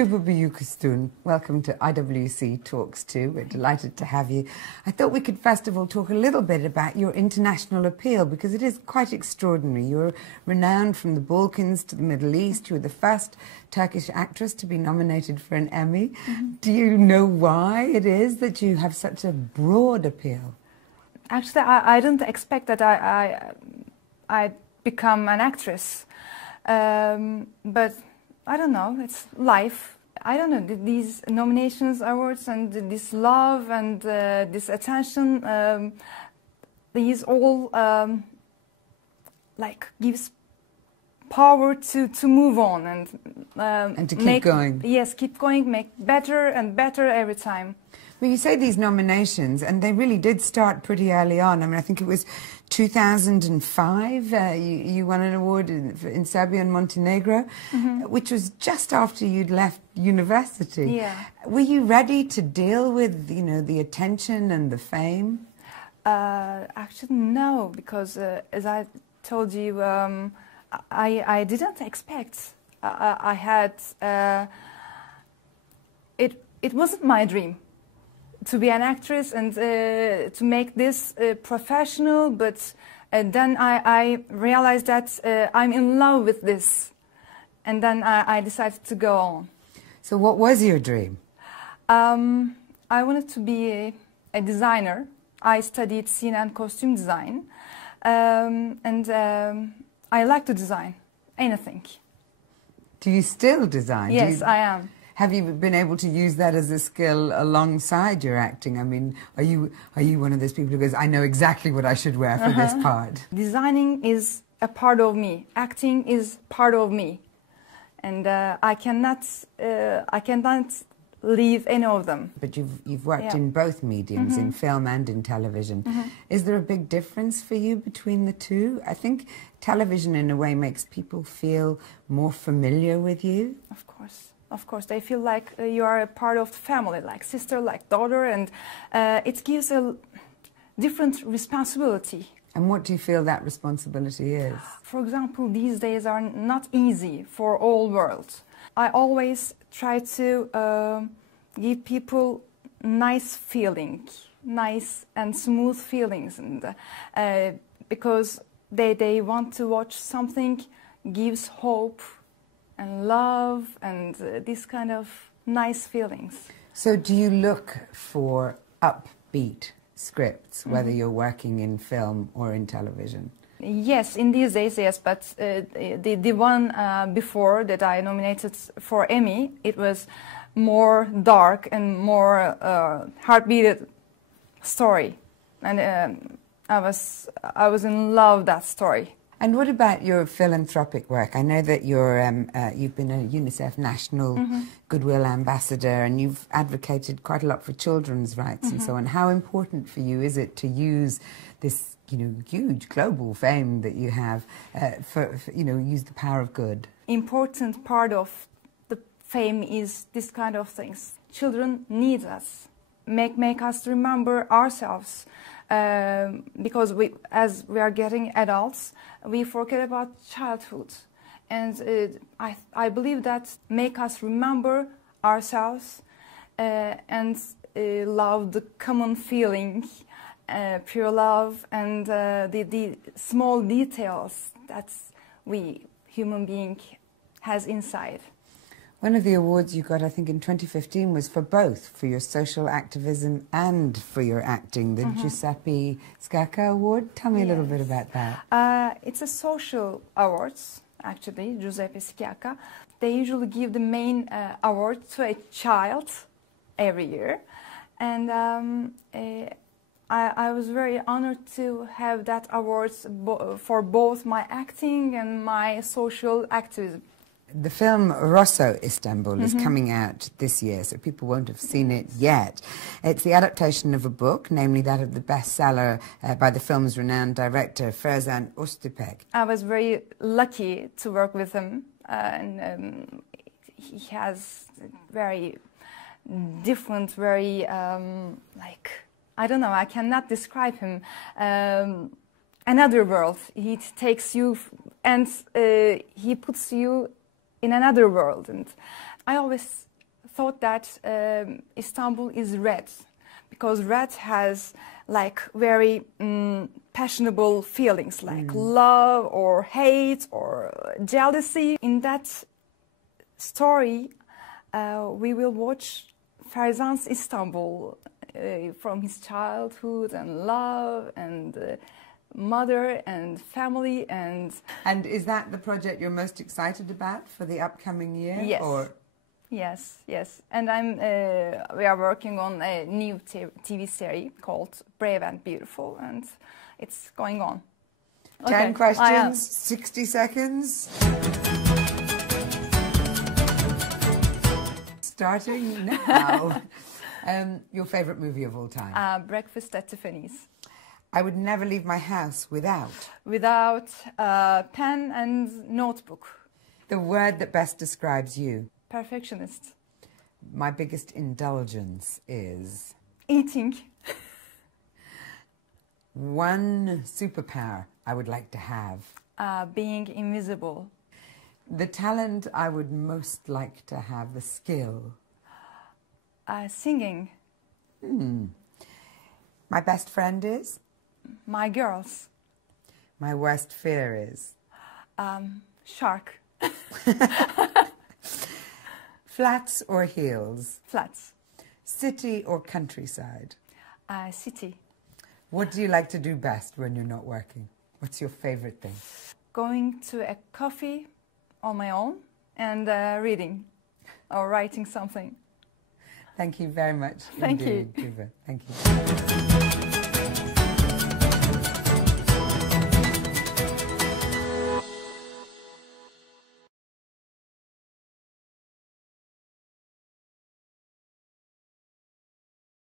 Tuba Büyüküstün, welcome to IWC Talks 2. We're delighted to have you. I thought we could first of all talk a little bit about your international appeal, because it is quite extraordinary. You're renowned from the Balkans to the Middle East. You were the first Turkish actress to be nominated for an Emmy. Do you know why it is that you have such a broad appeal? Actually, I didn't expect that I'd become an actress. But I don't know, it's life. I don't know, these nominations, awards, and this love and this attention, these all like gives power to move on and to keep going. Yes, keep going, make better and better every time. Well, you say these nominations, and they really did start pretty early on. I mean, I think it was 2005, you won an award in Serbia and Montenegro, which was just after you'd left university. Yeah. Were you ready to deal with, you know, the attention and the fame? Actually, no, because as I told you, I didn't expect. I had, it wasn't my dream to be an actress and to make this professional, but then I realized that I'm in love with this, and then I decided to go on. So what was your dream? I wanted to be a designer. I studied scene and costume design, and I like to design anything. Do you still design? Yes, I am. Have you been able to use that as a skill alongside your acting? I mean, are you one of those people who goes, I know exactly what I should wear for this part? Designing is a part of me. Acting is part of me, and I cannot leave any of them. But you've worked in both mediums, in film and in television. Is there a big difference for you between the two? I think television in a way makes people feel more familiar with you. Of course. Of course, they feel like you are a part of the family, like sister, like daughter, and it gives a different responsibility. And what do you feel that responsibility is? For example, these days are not easy for all world. I always try to give people nice feeling, nice and smooth feelings, and because they want to watch something gives hope and love and these kind of nice feelings. So do you look for upbeat scripts, whether you're working in film or in television? Yes, in these days, yes, but the one before that I nominated for Emmy, it was more dark and more heartbeated story, and I was in love with that story. And what about your philanthropic work? I know that you've been a UNICEF National Goodwill Ambassador, and you've advocated quite a lot for children's rights and so on. How important for you is it to use this, you know, huge global fame that you have for you know, use the power of good? Important part of the fame is this kind of things. Children need us, make us remember ourselves. Because as we are getting adults, we forget about childhood, and I believe that make us remember ourselves and love the common feeling, pure love, and the small details that we human being has inside. One of the awards you got, I think, in 2015 was for both, for your social activism and for your acting, the Giuseppe Scacca Award. Tell me a little bit about that. It's a social awards, actually, Giuseppe Scacca. They usually give the main award to a child every year. And I was very honored to have that award for both my acting and my social activism. The film Rosso Istanbul is coming out this year, so people won't have seen it yet. It's the adaptation of a book, namely that of the bestseller by the film's renowned director, Ferzan Öztürk. I was very lucky to work with him, and he has very different, very, like, I don't know, I cannot describe him. Another world. He takes you and he puts you in another world, and I always thought that Istanbul is red, because red has like very passionable feelings like love or hate or jealousy. In that story, we will watch Ferzan's Istanbul from his childhood and love and mother and family and... And is that the project you're most excited about for the upcoming year? Yes. Or... Yes, yes. And we are working on a new TV series called Brave and Beautiful, and it's going on. 10 questions, 60 seconds. Starting now. Your favorite movie of all time? Breakfast at Tiffany's. I would never leave my house without? Without a pen and notebook. The word that best describes you? Perfectionist. My biggest indulgence is? Eating. One superpower I would like to have? Being invisible. The talent I would most like to have, the skill? Singing. My best friend is? My girls. My worst fear is? Shark. Flats or heels? Flats. City or countryside? City. What do you like to do best when you're not working? What's your favorite thing? Going to a coffee on my own and reading or writing something. Thank you very much. Thank indeed, you. Tuba. Thank you.